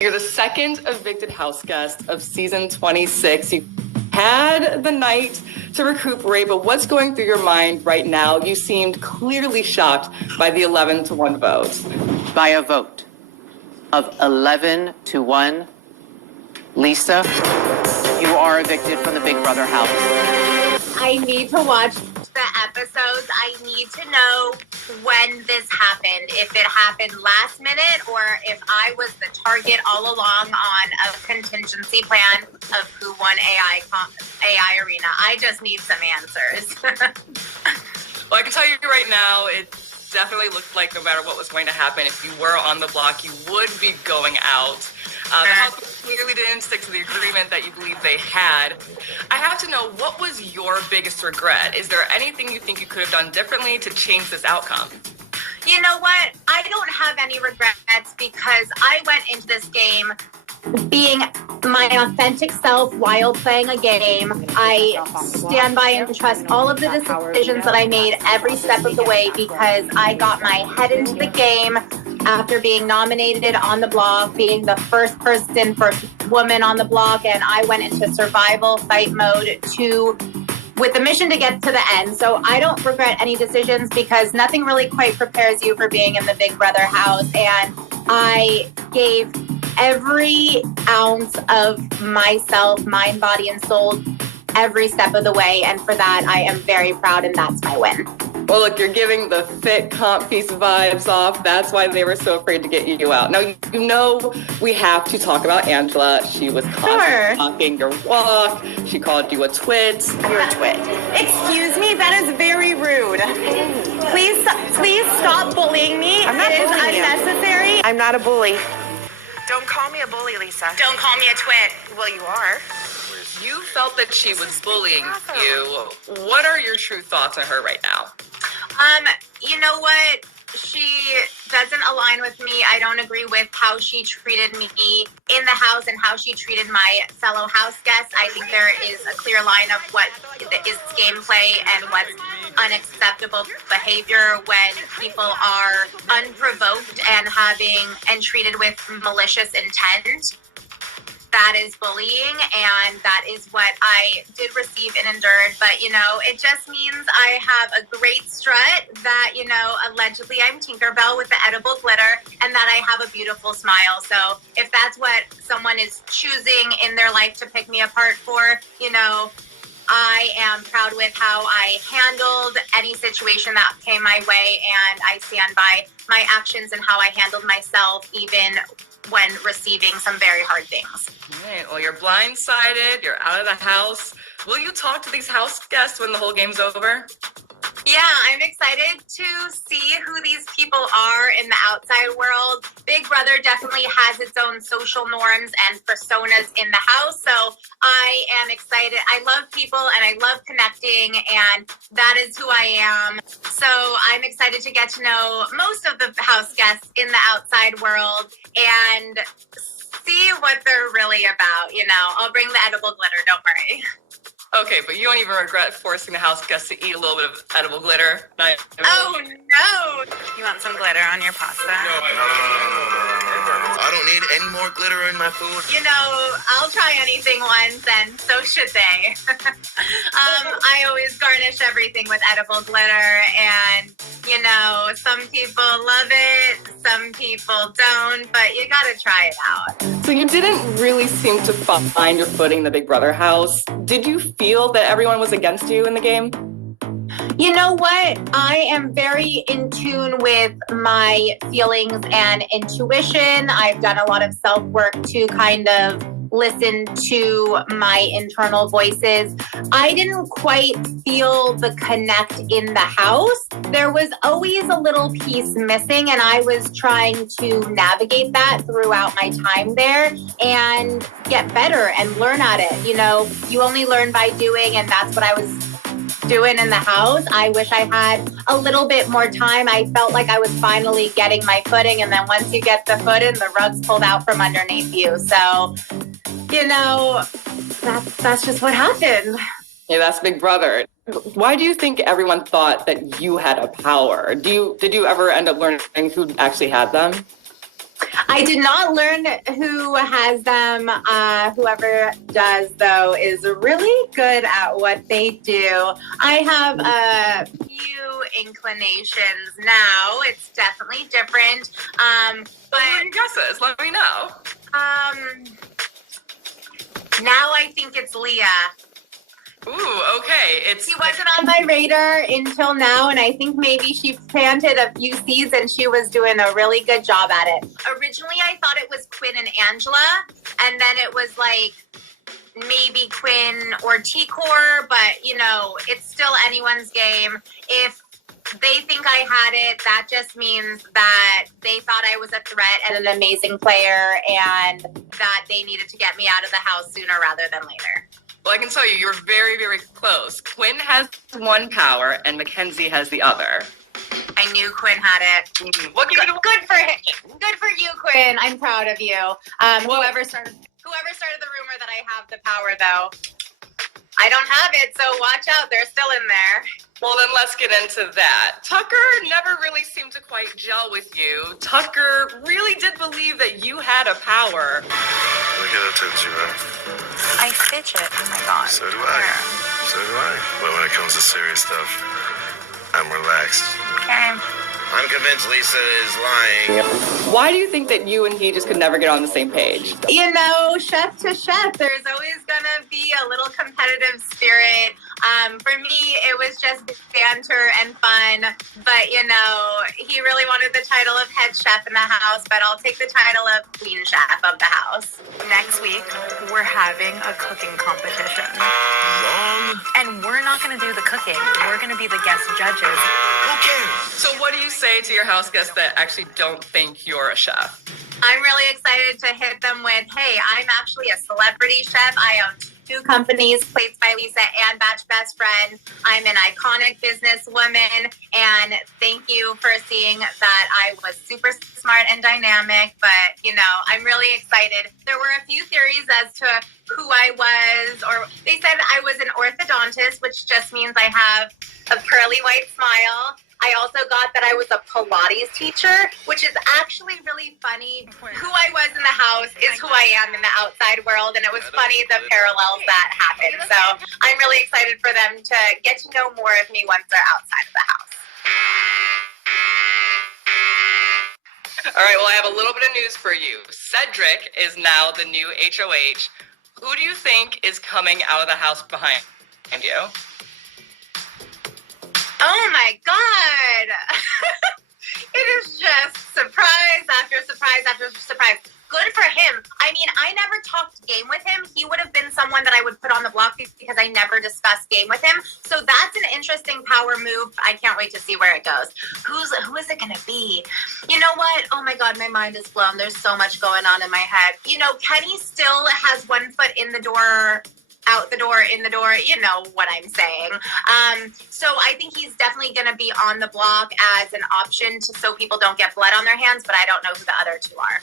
You're the second evicted house guest of season 26. You had the night to recuperate, but what's going through your mind right now? You seemed clearly shocked by the 11-1 vote. By a vote of 11-1, Lisa, you are evicted from the Big Brother house. I need to watch the episodes. I need to know when this happened. If it happened last minute or if I was the target all along on a contingency plan of who won AI Arena. I just need some answers. Well, I can tell you right now, it definitely looked like no matter what was going to happen, if you were on the block, you would be going out. The house clearly didn't stick to the agreement that you believe they had. I have to know, what was your biggest regret? Is there anything you think you could have done differently to change this outcome? You know what? I don't have any regrets because I went into this game being my authentic self while playing a game. I stand by and trust all of the decisions that I made every step of the way because I got my head into the game after being nominated on the block, being the first woman on the block, and I went into survival fight mode with the mission to get to the end. So I don't regret any decisions because nothing really quite prepares you for being in the Big Brother house. And I gave every ounce of myself, mind, body, and soul every step of the way. And for that, I am very proud, and that's my win. Well, look, you're giving the fit comp piece vibes off. That's why they were so afraid to get you out. Now, you know we have to talk about Angela. She was constantly talking your walk. She called you a twit. You're a twit. Excuse me, that is very rude. Please stop bullying me. I'm not it is bullying unnecessary. I'm not a bully. Don't call me a bully, Lisa. Don't call me a twit. Well, you are. You felt that she was bullying you. What are your true thoughts on her right now? You know what? She doesn't align with me. I don't agree with how she treated me in the house and how she treated my fellow house guests. I think there is a clear line of what is gameplay and what's unacceptable behavior when people are unprovoked and treated with malicious intent. That is bullying, and that is what I did receive and endured. But, it just means I have a great strut that, allegedly I'm Tinkerbell with the edible glitter and that I have a beautiful smile. So if that's what someone is choosing in their life to pick me apart for, I am proud with how I handled any situation that came my way, and I stand by my actions and how I handled myself even when receiving some very hard things. All right, well, you're blindsided, you're out of the house. Will you talk to these house guests when the whole game's over? Yeah, I'm excited to see who these people are in the outside world. Big Brother definitely has its own social norms and personas in the house, so I am excited. I love people and I love connecting, and that is who I am. So I'm excited to get to know most of the house guests in the outside world and see what they're really about. I'll bring the edible glitter, don't worry. Okay, but you don't even regret forcing the house guests to eat a little bit of edible glitter? Oh, no. You want some glitter on your pasta? No. I don't need any more glitter in my food. I'll try anything once, and so should they. I always garnish everything with edible glitter, and, some people love it, some people don't, but you gotta try it out. So you didn't really seem to find your footing in the Big Brother house. Did you feel that everyone was against you in the game? You know what? I am very in tune with my feelings and intuition. I've done a lot of self-work to kind of listen to my internal voices. I didn't quite feel the connect in the house. There was always a little piece missing, and I was trying to navigate that throughout my time there and get better and learn at it. You only learn by doing, and that's what I was doing in the house. I wish I had a little bit more time. I felt like I was finally getting my footing, and then once you get the footing, the rug's pulled out from underneath you. So, that's just what happened. Yeah, that's Big Brother. Why do you think everyone thought that you had a power? Did you ever end up learning who actually had them? I did not learn who has them. Whoever does, though, is really good at what they do. I have a few inclinations now. It's definitely different. What are your guesses? Let me know. Now I think it's Leah. Ooh, okay. She wasn't on my radar until now, and I think maybe she planted a few seeds and she was doing a really good job at it. Originally, I thought it was Quinn and Angela, and then it was like maybe Quinn or T-Core, but you know, it's still anyone's game. If they think I had it, that just means that they thought I was a threat and an amazing player, and that they needed to get me out of the house sooner rather than later. Well, I can tell you, you're very, very close. Quinn has one power and Mackenzie has the other. I knew Quinn had it. What Good for him. Good for you, Quinn. I'm proud of you. Whoever started the rumor that I have the power, though, I don't have it, so watch out. They're still in there. Well, then let's get into that. Tucker never really seemed to quite gel with you. Tucker really did believe that you had a power. Look at that tootsie roll. I fidget. Oh my god. So do I. So do I. But when it comes to serious stuff, I'm relaxed. Okay. I'm convinced Lisa is lying. Why do you think that you and he just could never get on the same page? You know, chef to chef, there's always gonna be a little competitive spirit. For me, it was just banter and fun. But, you know, he really wanted the title of head chef in the house, but I'll take the title of queen chef of the house. Next week, we're having a cooking competition. Wrong? And we're not going to do the cooking. We're going to be the guest judges. Who cares? So what do you say to your house guests that actually don't think you're a chef? I'm really excited to hit them with, hey, I'm actually a celebrity chef. I own 2 companies, Plates by Lisa and Batch Best Friend. I'm an iconic businesswoman, and thank you for seeing that I was super smart and dynamic, but, you know, I'm really excited. There were a few theories as to who I was, or they said I was an orthodontist, which just means I have a pearly white smile. I also got that I was a Pilates teacher, which is actually really funny. Who I was in the house is who I am in the outside world, and it was funny the parallels that happened. So I'm really excited for them to get to know more of me once they're outside of the house. All right, well, I have a little bit of news for you. Cedric is now the new HOH. Who do you think is coming out of the house behind you? Oh my God. It is just surprise after surprise after surprise. Good for him. I mean, I never talked game with him. He would have been someone that I would put on the block because I never discussed game with him. So that's an interesting power move. I can't wait to see where it goes. Who is it going to be? You know what? Oh my God, my mind is blown. There's so much going on in my head. You know, Kenny still has one foot in the door, out the door, in the door, you know what I'm saying. So I think he's definitely going to be on the block as an option so people don't get blood on their hands, but I don't know who the other 2 are.